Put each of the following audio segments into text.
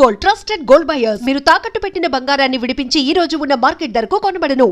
Gold trusted gold buyers మీరు తాకట్టు పెట్టిన బంగారాన్ని విడిపించి ఈ రోజు ఉన్న మార్కెట్ ధరకు కొనబడను.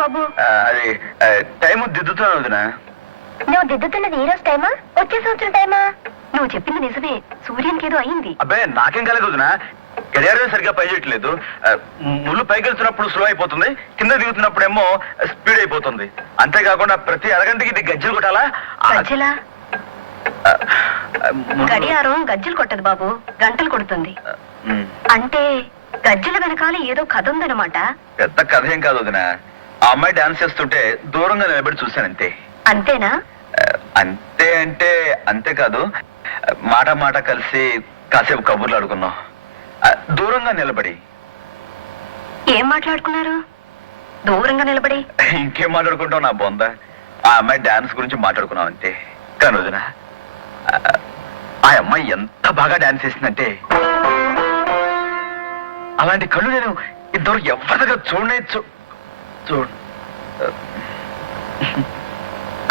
బాబు అది టైం దిద్దుతున్నాను వదినా. నువ్వు దిద్దుతున్నది ఈ రోజు టైమా వచ్చే సంవత్సరం టైమా? నువ్వు చెప్పింది నిజమే, సూర్యునికి ఏదో అయింది. అబ్బాయి నాకేం కాలేదు వదినా, గడియారం సరిగ్గా పై చేయట్లేదు. ముళ్ళు పైకి వెళ్తున్నప్పుడు స్లో అయిపోతుంది, కింద దిగుతున్నప్పుడేమో స్పీడ్ అయిపోతుంది. అంతేకాకుండా ప్రతి అరగంటకి ఇది గజ్జలు కొట్టాలా? గజ్జలా? గడియారం గజ్జలు కొట్టదు బాబు, గంటలు కొడుతుంది. అంటే గజ్జల వెనకాల ఏదో కథ ఉందన్నమాట. పెద్ద కథ ఏం కాదు వదినా, ఆ అమ్మాయి డాన్స్ చేస్తుంటే దూరంగా నిలబడి చూశానంతే. అంతేనా? అంతే అంటే అంతే కాదు, మాట మాట కలిసి కాసేపు కబుర్లు ఆడుకున్నాం దూరంగా నిలబడి. ఏం మాట్లాడుకున్నారు దూరంగా నిలబడి? ఇంకేం మాట్లాడుకుంటాం నా బొంద, ఆ అమ్మాయి డాన్స్ గురించి మాట్లాడుకున్నాం అంతే. కానీ వదినా, ఆ అమ్మాయి ఎంత బాగా డాన్స్ చేసిందంటే అలాంటి కళ్ళు నేను ఇద్దరు ఎవరిగా చూడలేదు. చూడు.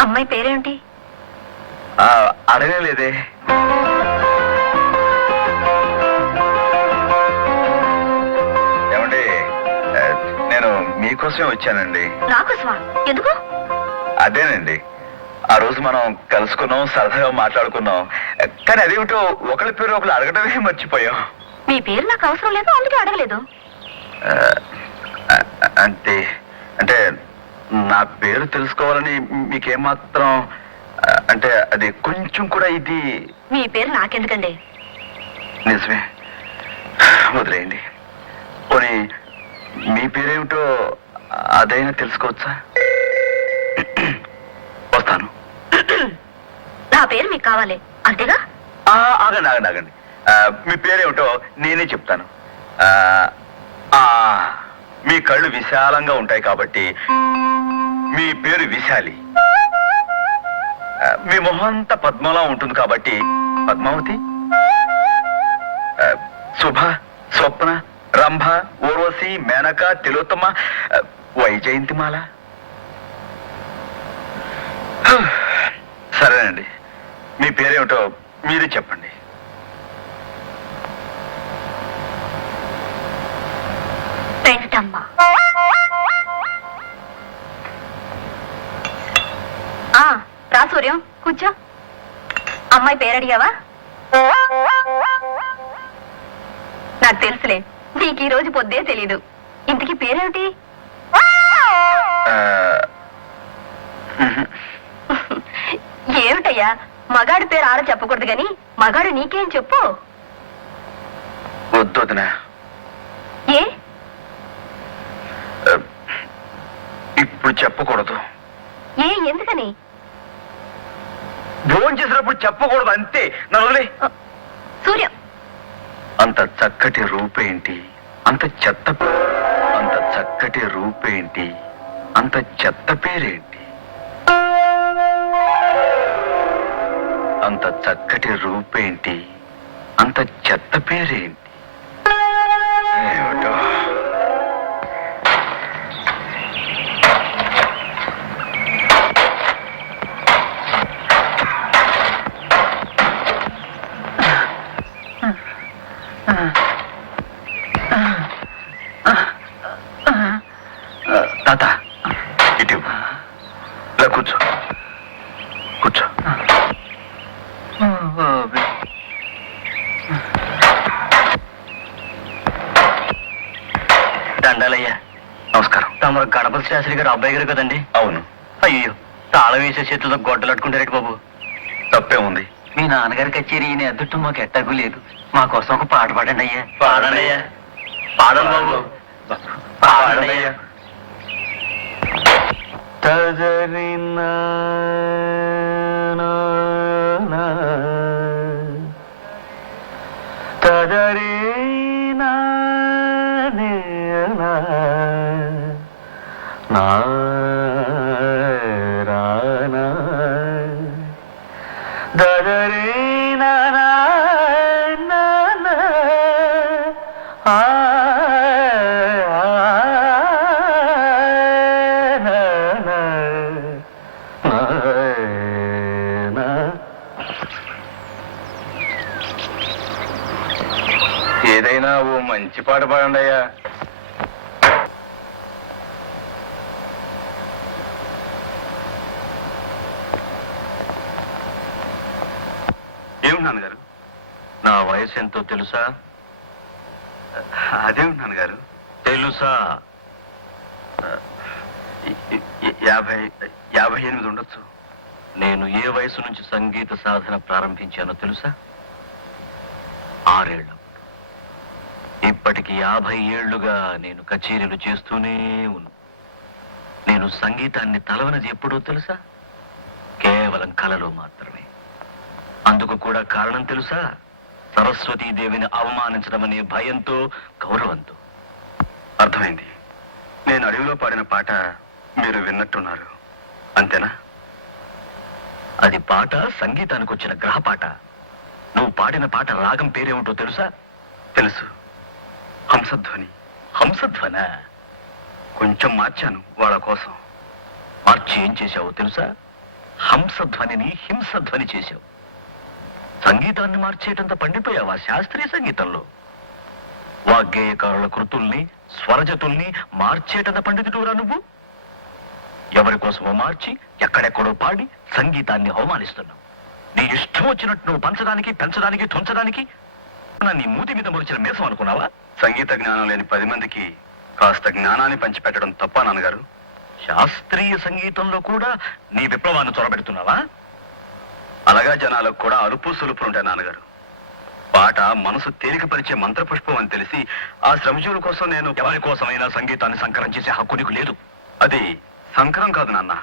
అమ్మాయి పేరేంటి? అడగలేదే. ఏమండి, నేను మీకోసమే వచ్చానండి. నాకోసమా? ఎందుకు? అదేనండి, ఆ రోజు మనం కలుసుకున్నాం, సరదాగా మాట్లాడుకున్నాం. కానీ అదేమిటో ఒకరి పేరు ఒకరు అడగడమే మర్చిపోయాం. మీ పేరు నాకు అవసరం లేదు, అందుకే అడగలేదు. అంతే. అంటే నా పేరు తెలుసుకోవాలని మీకేమాత్రం అంటే అది కొంచెం కూడా ఇది. మీ పేరు నాకెందుకండి? నిజమే, వదిలేయండి. పోనీ మీ పేరేమిటో అదైనా తెలుసుకోవచ్చా? వస్తాను. నా పేరు మీకు కావాలి అంతేగా? ఆగండి ఆగండి ఆగండి, మీ పేరేమిటో నేనే చెప్తాను. మీ కళ్ళు విశాలంగా ఉంటాయి కాబట్టి మీ పేరు విశాలి. మీ మొహం అంతా పద్మలా ఉంటుంది కాబట్టి పద్మావతి. శుభ, స్వప్న, రంభ, ఊర్వశి, మేనక, తిలోత్తమ, వైజయంతిమాల. సరేనండి, మీ పేరేమిటో మీరే చెప్పండి. వెంకటమ్మ. రా సూర్యం, కూర్చో. అమ్మాయి పేరు అడిగావా? నాకు తెలుసులే, నీకు ఈ రోజు పొద్దే తెలీదు. ఇంతకీ పేరేమిటి? ఏమిటయ్యా, మగాడి పేరు ఆడ చెప్పకూడదు గాని మగాడు నీకేం చెప్పు. వద్దొదినా. ఏ? ఇప్పుడు చెప్పకూడదు. ఏ? ఎందుకని? భోజనం చేసినప్పుడు చెప్పకూడదు అంతే. నన్ను సూర్యం, అంత చక్కటి రూపేంటి, అంత చక్కటి రూపేంటి, అంత చెత్త పేరేంటి? అంత చక్కటి రూపేంటి, అంత చెత్త పేరేంటి? ఏమిటో. తాత ఇటు ఇలా కూర్చో, కూర్చో. దండాలయ్యా. నమస్కారం. తమరు గణపతి శాస్త్రి గారు అబ్బాయి గారు కదండి? అవును. అయ్యో, తాళం వేసే చేతులతో గొడ్డలు అట్టుకుంటారేటి బాబు? తప్పే ఉంది. మీ నాన్నగారి కచేరీ ఈయన ఎదుట మాకు ఎట్టకు లేదు. మా కోసం ఒక పాట పాడండి అయ్యా. పాడండి అయ్యా. పాడండి బాబు, పాడండి అయ్యా. తదరినా తదరీనా నారానా దదరీనా ఏదైనా ఓ మంచి పాట పాడండి అయ్యా. ఏమి నాన్నగారు? నా వయసు ఎంతో తెలుసా? అదేమిటి నాన్నగారు? తెలుసా? 58 ఉండొచ్చు. నేను ఏ వయసు నుంచి సంగీత సాధన ప్రారంభించానో తెలుసా? 6 ఏళ్ళు. ఇప్పటికి 50 ఏళ్లుగా నేను కచేరీలు చేస్తూనే ఉన్నా. నేను సంగీతాన్ని తలవనది ఎప్పుడో తెలుసా? కేవలం కలలో మాత్రమే. అందుకు కూడా కారణం తెలుసా? సరస్వతీదేవిని అవమానించడం అనే భయంతో, గౌరవంతో. అర్థమైంది. నేను అడవిలో పాడిన పాట మీరు విన్నట్టున్నారు, అంతేనా? అది పాట సంగీతానికి వచ్చిన గ్రహపాట. నువ్వు పాడిన పాట రాగం పేరేమిటో తెలుసా? తెలుసు, హంసధ్వని. హంసధ్వన. కొంచెం మార్చాను వాళ్ళ కోసం. మార్చి ఏం చేశావో తెలుసా? హంసధ్వనిని హింసధ్వని చేశావు. సంగీతాన్ని మార్చేటంత పండిపోయావా శాస్త్రీయ సంగీతంలో? వాగ్గేయకారుల కృతుల్ని, స్వరజతుల్ని మార్చేటంత పండితుడురా నువ్వు. ఎవరి కోసమో మార్చి ఎక్కడెక్కడో పాడి సంగీతాన్ని అవమానిస్తున్నావు. నీ ఇష్టం వచ్చినట్టు నువ్వు పంచడానికి, పెంచడానికి, తుంచడానికి నీ మూతి మీద మురిచిన మేసం అనుకున్నావా? సంగీత జ్ఞానం లేని 10 మందికి కాస్త జ్ఞానాన్ని పంచిపెట్టడం తప్ప నాన్నగారు? శాస్త్రీయ సంగీతంలో కూడా నీ విప్లవాన్ని చొరబెడుతున్నావా? అలాగా జనాలకు కూడా అలుపు సులుపులు ఉంటాయి నాన్నగారు. పాట మనసు తేలికపరిచే మంత్రపుష్పం అని తెలిసి ఆ శ్రమజీవుల కోసం నేను ఎవరి కోసమైనా సంగీతాన్ని సంకరం చేసే హక్కు నీకు లేదు. అది సంకరం కాదు నాన్న,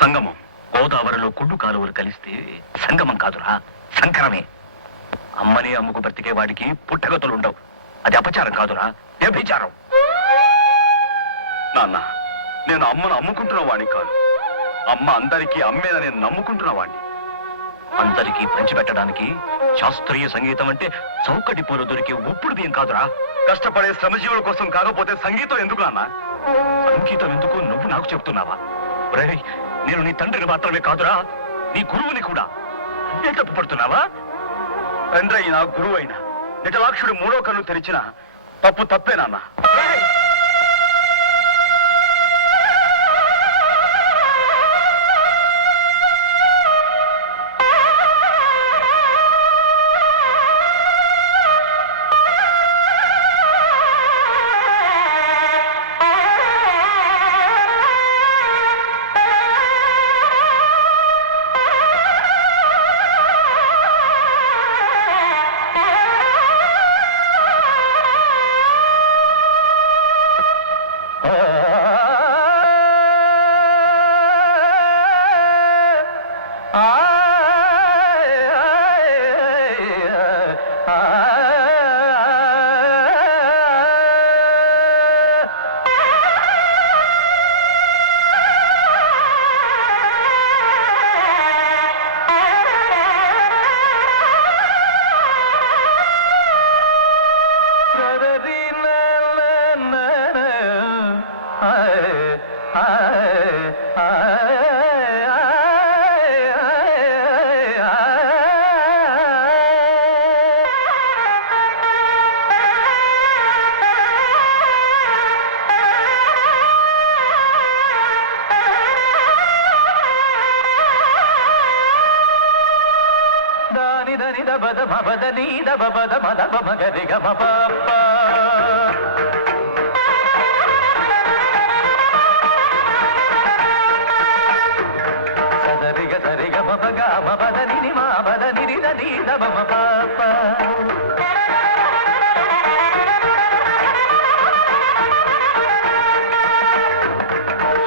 సంగమం. గోదావరిలో కుళ్ళు కాలువలు కలిస్తే సంగమం కాదురా, సంకరమే. అమ్మని అమ్ముకు బ్రతికే వాడికి పుట్టగతులుండవు. అది అపచారం కాదురా, వ్యభిచారం. నాన్న, నేను అమ్మను అమ్ముకుంటున్న వాడిని కాదు. అమ్మ అందరికీ అమ్మేదని నేను నమ్ముకుంటున్న వాడిని. అందరికీ పంచిపెట్టడానికి శాస్త్రీయ సంగీతం అంటే చౌకటి పూలు దొరికే ఉప్పుడు బియ్యం కాదురా. కష్టపడే శ్రమజీవుల కోసం కాకపోతే సంగీతం ఎందుకు నాన్న? సంగీతం ఎందుకు నువ్వు నాకు చెప్తున్నావా? ఒరేయ్, నేను నీ తండ్రిని మాత్రమే కాదురా, నీ గురువుని కూడా. అన్నీ తప్పు పడుతున్నావా? తండ్రి అయినా గురువు అయినా నిజలాక్షుడు 3వ కన్ను తెరిచిన తప్పు తప్పే నాన్న.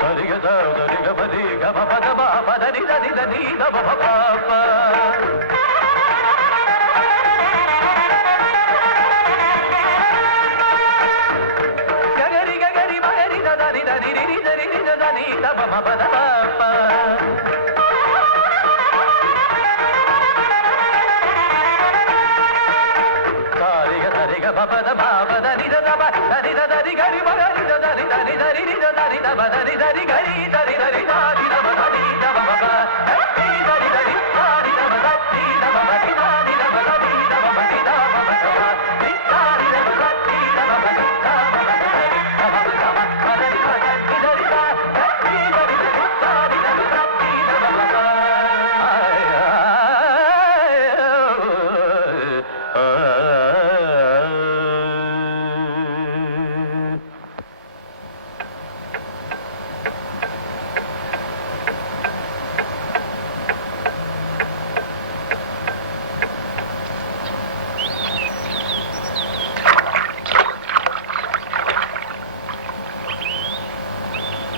సరిగ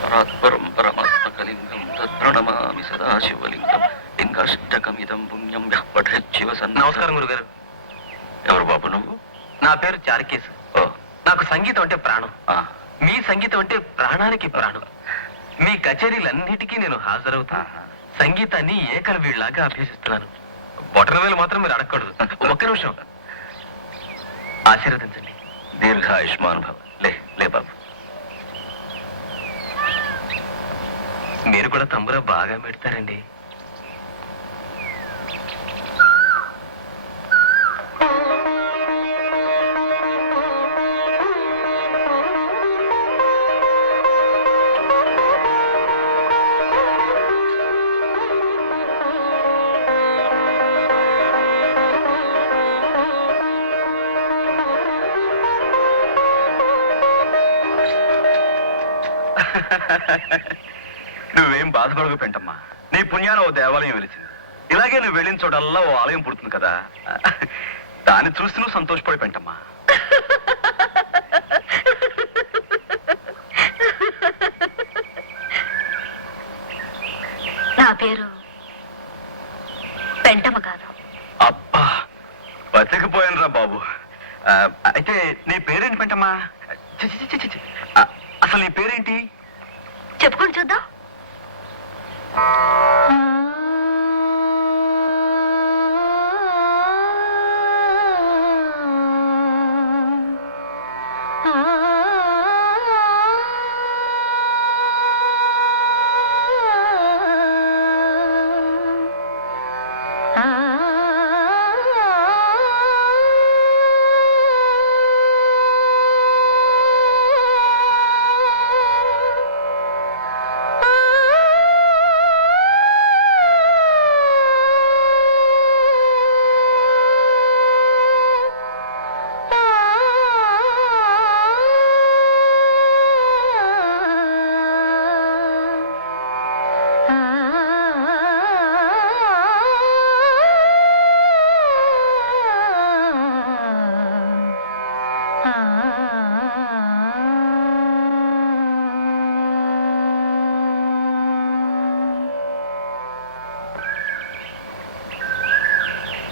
పరాత్పరం పరమాత్మకలింగం తత్ప్రణమామి సదాశివలింగం లింగాష్టకమిదం పుణ్యం యః పఠేత్ శివ సన్నిధౌ. నమస్కారం గురుగారు. ఎవరు బాబు నువ్వు? నా పేరు చారుకేశు. ఓ, నాకు సంగీతం అంటే ప్రాణం. ఆ, మీ సంగీతం అంటే ప్రాణానికి ప్రాణం. మీ కచేరీలన్నిటికీ నేను హాజరవుతా. సంగీతాన్ని ఏకలవీళ్ళలాగా అభ్యసిస్తున్నాను. బొటనవేలు మాత్రం మీరు అడగకూడదు. ఒక్క నిమిషం ఆశీర్వదించండి. దీర్ఘాయుష్మాన్ భవ. లే లే బాబు. మీరు కూడా తంబురా బాగా పెడతారండి. నువ్వేం బాధపడకు పెంటమ్మా. నీ పుణ్యాన ఓ దేవాలయం వెలిసింది. ఇలాగే నువ్వు వెళ్ళిన చోటల్లా ఓ ఆలయం పుడుతుంది కదా. దాన్ని చూసి నువ్వు సంతోషపడి పెంటమ్మా. నా పేరు పెంటమ్మ కాదు. అబ్బా, బతికిపోయానురా బాబు. అయితే నీ పేరేంటి పెంటమ్మా? చి, చి, చి, చి, చి. అసలు నీ పేరేంటి? చెప్పుకొని చూద్దాం.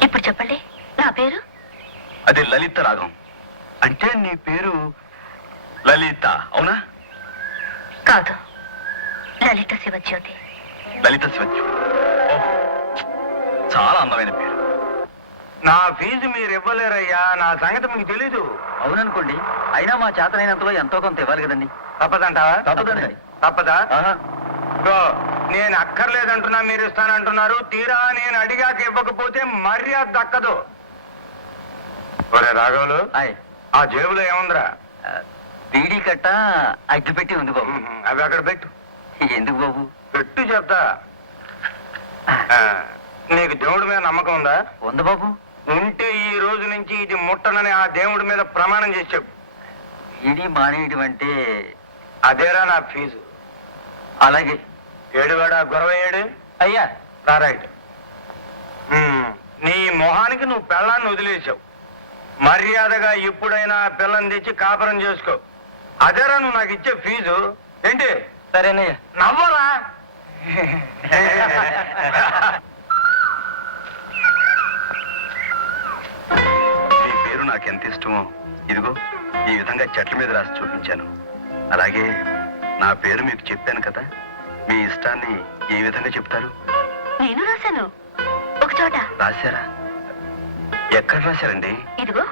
ఇప్పుడు చెప్పండి, నా పేరు? అది లలిత రాగం. అంటే నీ పేరు లలిత అవునా? కాదు, లలిత శివజ్యోతి. లలిత శివజ్యోతి. ఓహ్, చాలా అందమైన పేరు. నా ఫీజు మీరు ఇవ్వలేరయ్యా. నా సంగతి మీకు తెలీదు. అవుననుకోండి, అయినా మా చేతనైనంతలో ఎంతో కొంత ఇవ్వాలి కదండి. తప్పదంటావా? తప్పదండి. తప్పదా? ఇదిగో, నేను అక్కర్లేదంటున్నా, మీరు ఇస్తానంటున్నారు. తీరా నేను అడిగాక ఇవ్వకపోతే మర్యాద దక్కదు. ఒరే రాఘవులు, ఆ జేబులో ఏముందిరా? బీడీ కట్ట అగ్గిపెట్టి ఉంది బాబు. అవి అక్కడ పెట్టు. ఎందుకు బాబు? పెట్టు చెప్తా. నీకు దేవుడి మీద నమ్మకం ఉందా? ఉంది బాబు. ఉంటే ఈ రోజు నుంచి ఇది ముట్టనని ఆ దేవుడి మీద ప్రమాణం చేసి చెప్పు. బీడీ మానేయడం అంటే అదేరా నా ఫీజు. అలాగే. ఏడువాడా గొరవయ్యాడు. అయ్యా రైట్. నీ మొహానికి నువ్వు పెళ్ళాన్ని వదిలేసావు. మర్యాదగా ఎప్పుడైనా పిల్లని తెచ్చి కాపురం చేసుకో. అదేరా నువ్వు నాకు ఇచ్చే ఫీజు. ఏంటి? సరేనయ్యా. నవ్వరా? మీ పేరు నాకు ఎంత ఇష్టమో ఇదిగో ఈ విధంగా చెట్ల మీద రాసి చూపించాను. అలాగే నా పేరు మీకు చెప్పాను కదా, మీ ఇష్టాన్ని ఏ విధంగా చెప్తారు? నేను రాశాను ఒక చోట. రాశారా? ఎక్కడ రాశారండి? ఇదిగో.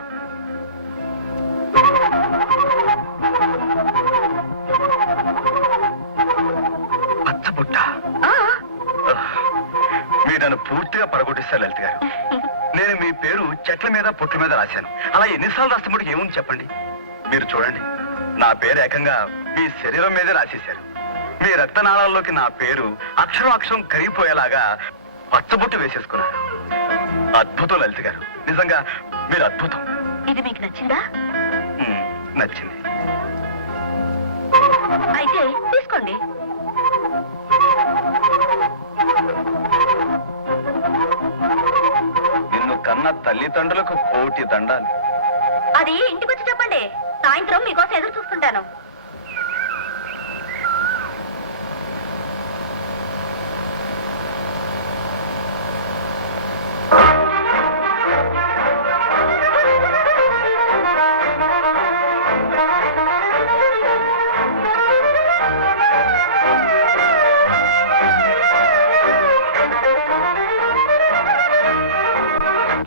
పచ్చబుట్ట. ఆ, మీరు నన్ను పూర్తిగా పడగొట్టిస్తారు లలిత గారు. నేను మీ పేరు చెట్ల మీద పుట్ల మీద రాశాను. అలా ఎన్నిసార్లు రాస్తే మటుకు ఏముంది చెప్పండి. మీరు చూడండి, నా పేరు ఏకంగా మీ శరీరం మీదే రాసేశారు. మీ రక్తనాళాల్లోకి నా పేరు అక్షరం అక్షరం కరిగిపోయేలాగా పచ్చబొట్టు వేసేసుకున్నారు. అద్భుతం లలిత గారు, నిజంగా మీరు అద్భుతం. ఇది మీకు నచ్చిందా? నచ్చింది. అయితే తీసుకోండి. నిన్ను కన్న తల్లిదండ్రులకు కోటి దండాలు. అది ఇంటికి వచ్చి చెప్పండి, సాయంత్రం మీకోసం ఎదురు చూస్తుంటాను.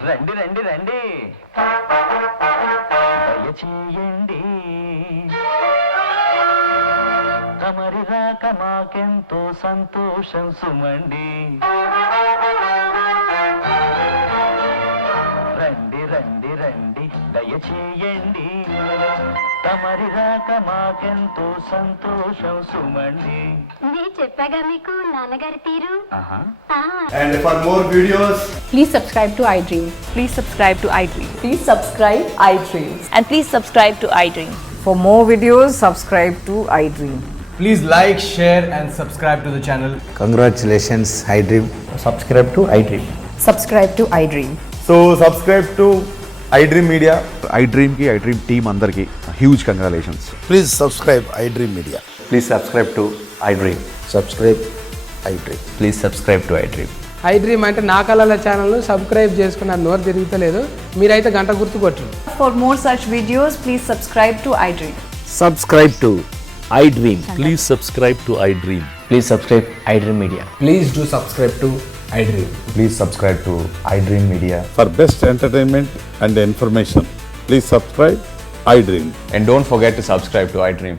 రండి రండి రండి, దయచేయండి, తమరి రాక మాకెంతో సంతోషం సుమండి. రండి రండి రండి, దయచేయండి, తమరి రాక మాకెంతో సంతోషం సుమండి. నేను చెప్పాగా మీకు నాన్నగారి తీరు. ఆహా. And for more videos, Please subscribe to iDream. Please subscribe to iDream. Please subscribe iDream. And please subscribe to iDream. For more videos, subscribe to iDream. please like, share and subscribe to the channel. Congratulations, iDream. Subscribe to iDream. Subscribe to iDream. So subscribe to iDream Media. iDream ki iDream team andarki huge congratulations. Please subscribe iDream Media. Please subscribe to iDream. Subscribe iDream. Please subscribe to iDream. iDream అంటే నా కళల ఛానల్ను subscribe చేసుకున్న నోరు తిరుగుతలేదు, మీరైతే గంట గుర్తు కొట్టండి. For more such videos, please subscribe to iDream. Subscribe to iDream. Please subscribe to iDream. Please subscribe iDream Media. Please do subscribe to iDream. Please subscribe to iDream Media. For best entertainment and information, please subscribe iDream. And don't forget to subscribe to iDream.